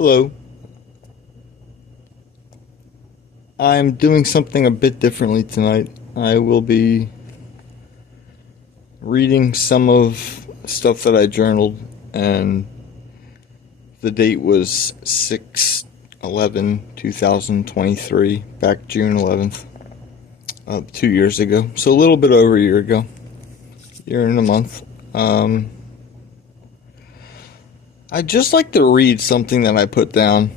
Hello. I'm doing something a bit differently tonight. I will be reading some of stuff that I journaled, and the date was 6/11/2023, back June 11th, 2 years ago. So a little bit over a year ago, year and a month. I'd just like to read something that I put down.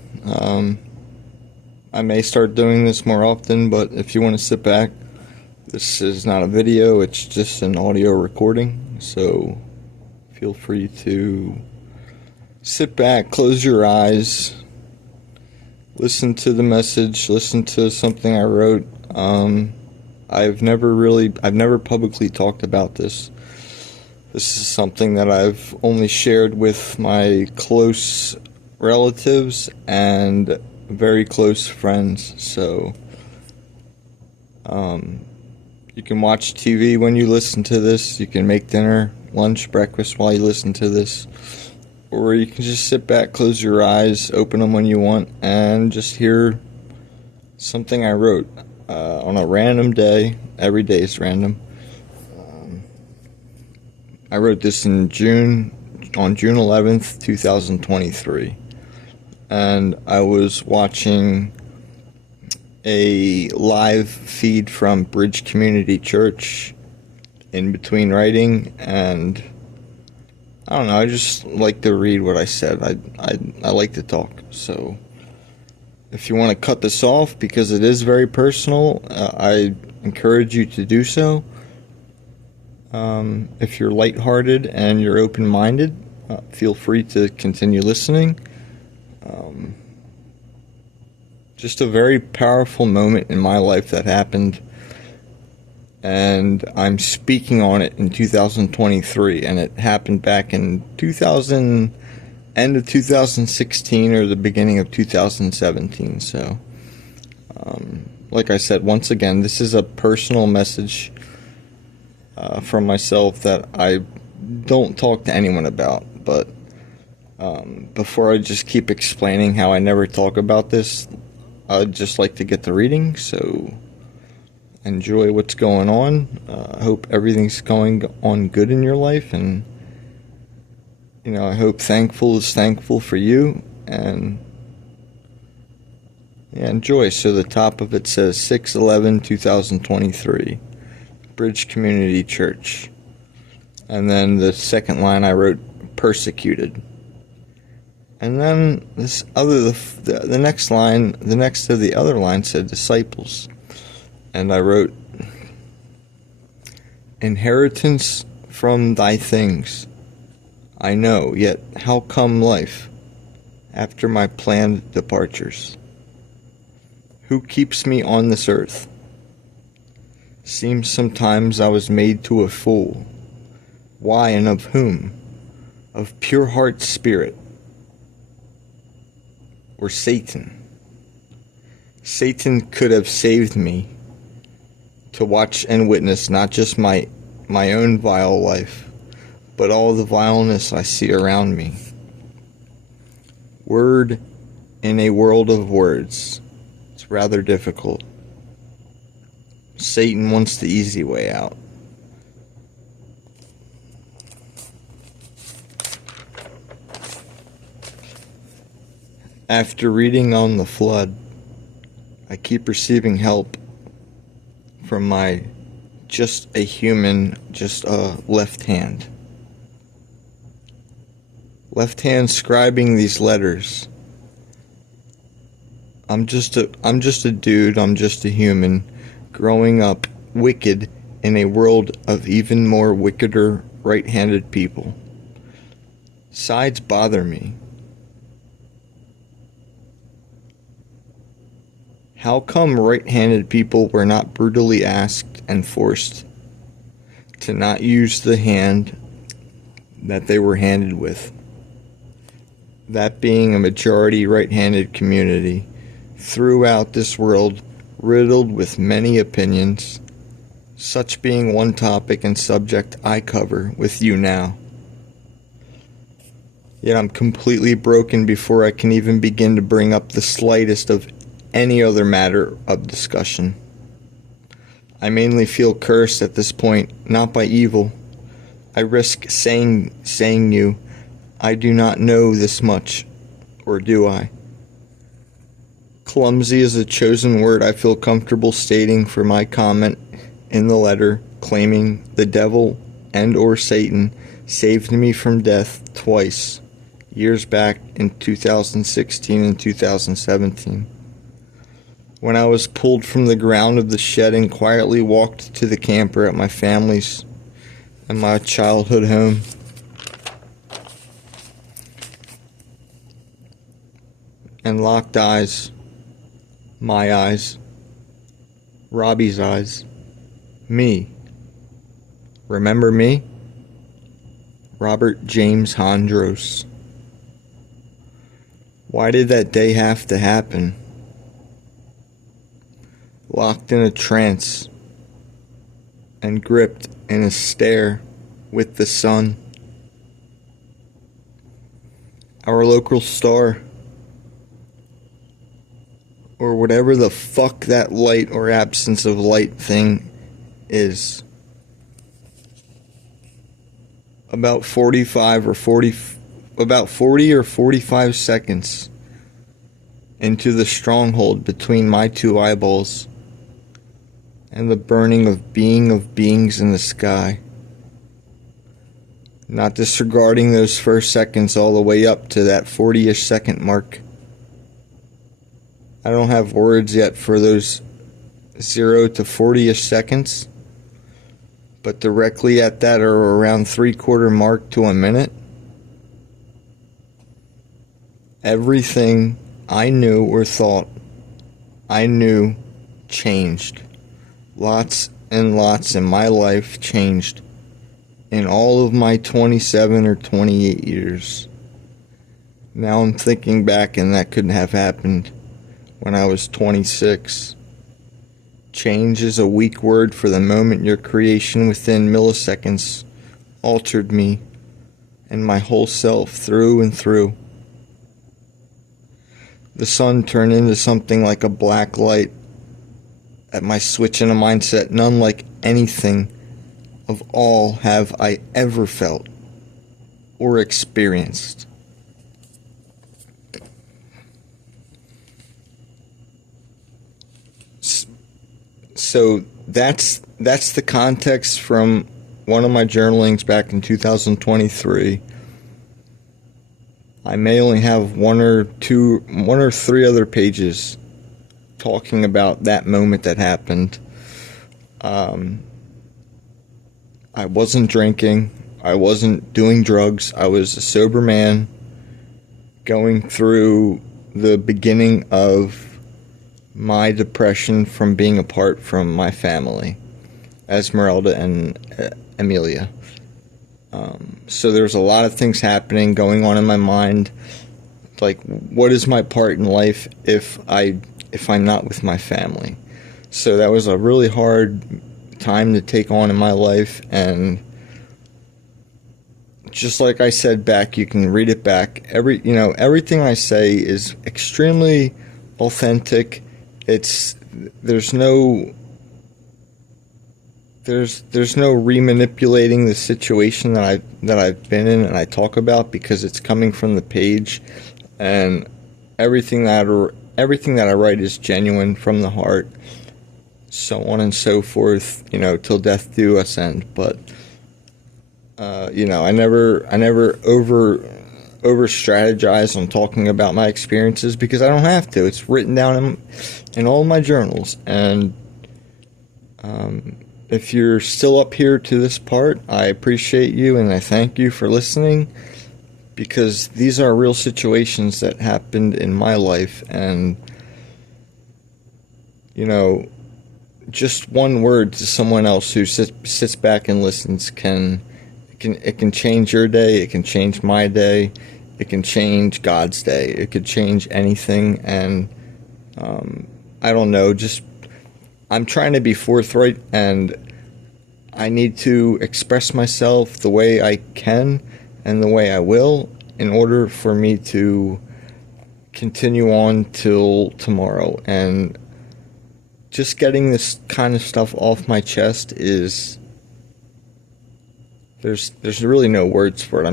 I may start doing this more often, but if you want to sit back, this is not a video, it's just an audio recording. So feel free to sit back, close your eyes, listen to the message, listen to something I wrote. I've never publicly talked about this. This is something that I've only shared with my close relatives and very close friends. So you can watch TV when you listen to this. You can make dinner, lunch, breakfast while you listen to this. Or you can just sit back, close your eyes, open them when you want, and just hear something I wrote on a random day. Every day is random. I wrote this on June 11th, 2023. And I was watching a live feed from Bridge Community Church in between writing, and I don't know, I just like to read what I said. I like to talk. So if you want to cut this off because it is very personal, I encourage you to do so. If you're lighthearted and you're open-minded, feel free to continue listening. Just a very powerful moment in my life that happened, and I'm speaking on it in 2023, and it happened back in end of 2016 or the beginning of 2017. So, like I said, once again, this is a personal message from myself that I don't talk to anyone about. But before I just keep explaining how I never talk about this, I'd just like to get the reading. So enjoy what's going on. I hope everything's going on good in your life, and I hope thankful is thankful for you, and enjoy. So the top of it says 6/11/2023. Bridge Community Church. And then the second line I wrote, persecuted. And then the next line, the next to the other line said disciples. And I wrote, inheritance from thy things. I know, yet how come life after my planned departures? Who keeps me on this earth? Seems sometimes I was made to a fool. Why and of whom? Of pure heart spirit, or Satan? Satan could have saved me to watch and witness not just my own vile life, but all the vileness I see around me. Word in a world of words. It's rather difficult. Satan wants the easy way out. After reading on the flood, I keep receiving help from my just a left hand. Left hand scribing these letters. I'm just a dude, I'm just a human, growing up wicked in a world of even more wickeder right-handed people. Sides bother me. How come right-handed people were not brutally asked and forced to not use the hand that they were handed with? That being a majority right-handed community throughout this world, riddled with many opinions, such being one topic and subject I cover with you now. Yet I'm completely broken before I can even begin to bring up the slightest of any other matter of discussion. I mainly feel cursed at this point, not by evil. I risk saying you, I do not know this much, or do I? Clumsy is a chosen word I feel comfortable stating for my comment in the letter, claiming the devil and or Satan saved me from death twice, years back in 2016 and 2017. When I was pulled from the ground of the shed and quietly walked to the camper at my family's and my childhood home. And locked eyes, my eyes, Robbie's eyes, me. Remember me? Robert James Hondros. Why did that day have to happen? Locked in a trance and gripped in a stare with the sun. Our local star, or whatever the fuck that light or absence of light thing is. About 40 or 45 seconds into the stronghold between my two eyeballs and the burning of beings in the sky. Not disregarding those first seconds all the way up to that 40-ish second mark. I don't have words yet for those 0 to 40-ish seconds, but directly at that or around 3/4 mark to a minute, everything I knew or thought I knew changed. Lots and lots in my life changed in all of my 27 or 28 years. Now I'm thinking back, and that couldn't have happened when I was 26. Change is a weak word for the moment your creation within milliseconds altered me and my whole self through and through. The sun turned into something like a black light at my switch in a mindset none like anything of all have I ever felt or experienced. So that's the context from one of my journalings back in 2023. I may only have one or three other pages talking about that moment that happened. I wasn't drinking. I wasn't doing drugs. I was a sober man going through the beginning of my depression from being apart from my family, Esmeralda and Amelia. So there's a lot of things happening, going on in my mind. Like, what is my part in life if I'm not with my family? So that was a really hard time to take on in my life, and just like I said back, you can read it back. Everything I say is extremely authentic. There's no remanipulating the situation that I've been in and I talk about, because it's coming from the page, and everything that I write is genuine from the heart, so on and so forth, till death do us end. But I never over strategize on talking about my experiences, because I don't have to. It's written down in all my journals. And if you're still up here to this part, I appreciate you and I thank you for listening, because these are real situations that happened in my life. And just one word to someone else who sits back and listens can change your day. It can change my day. It can change God's day. It could change anything. And I don't know, I'm trying to be forthright, and I need to express myself the way I can and the way I will in order for me to continue on till tomorrow. And just getting this kind of stuff off my chest is, there's really no words for it.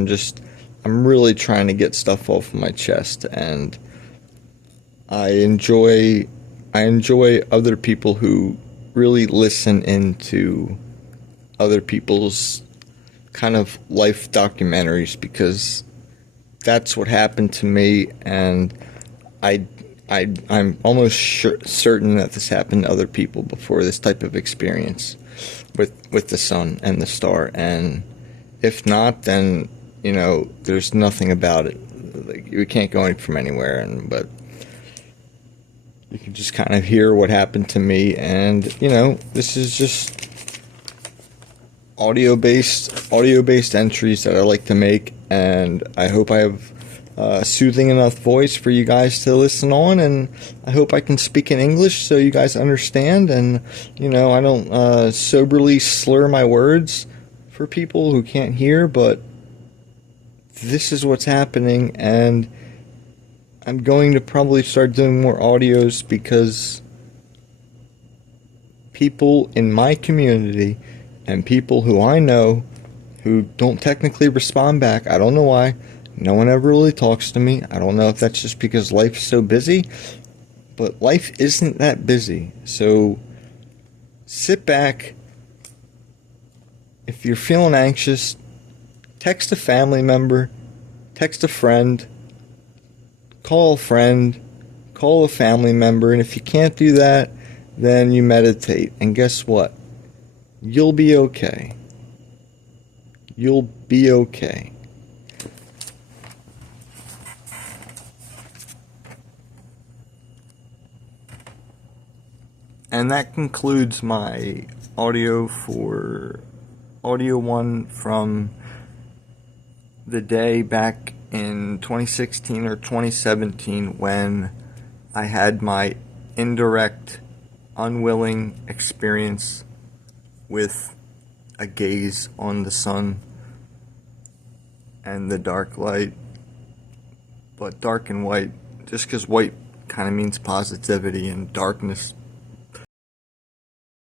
I'm really trying to get stuff off my chest, and I enjoy other people who really listen into other people's kind of life documentaries, because that's what happened to me, and I'm almost certain that this happened to other people before, this type of experience with the sun and the star. And if not, then there's nothing about it. Like, we can't go from anywhere, but you can just kind of hear what happened to me. And this is just audio-based entries that I like to make, and I hope I have a soothing enough voice for you guys to listen on, and I hope I can speak in English so you guys understand, and I don't soberly slur my words for people who can't hear, but this is what's happening. And I'm going to probably start doing more audios, because people in my community and people who I know who don't technically respond back, I don't know why. No one ever really talks to me. I don't know if that's just because life's so busy, but life isn't that busy. So sit back. If you're feeling anxious, text a family member, text a friend, call a friend, call a family member, and if you can't do that, then you meditate. And guess what? You'll be okay. You'll be okay. And that concludes my audio for audio 1 from the day back in 2016 or 2017 when I had my indirect, unwilling experience with a gaze on the sun and the dark light. But dark and white, just because white kind of means positivity and darkness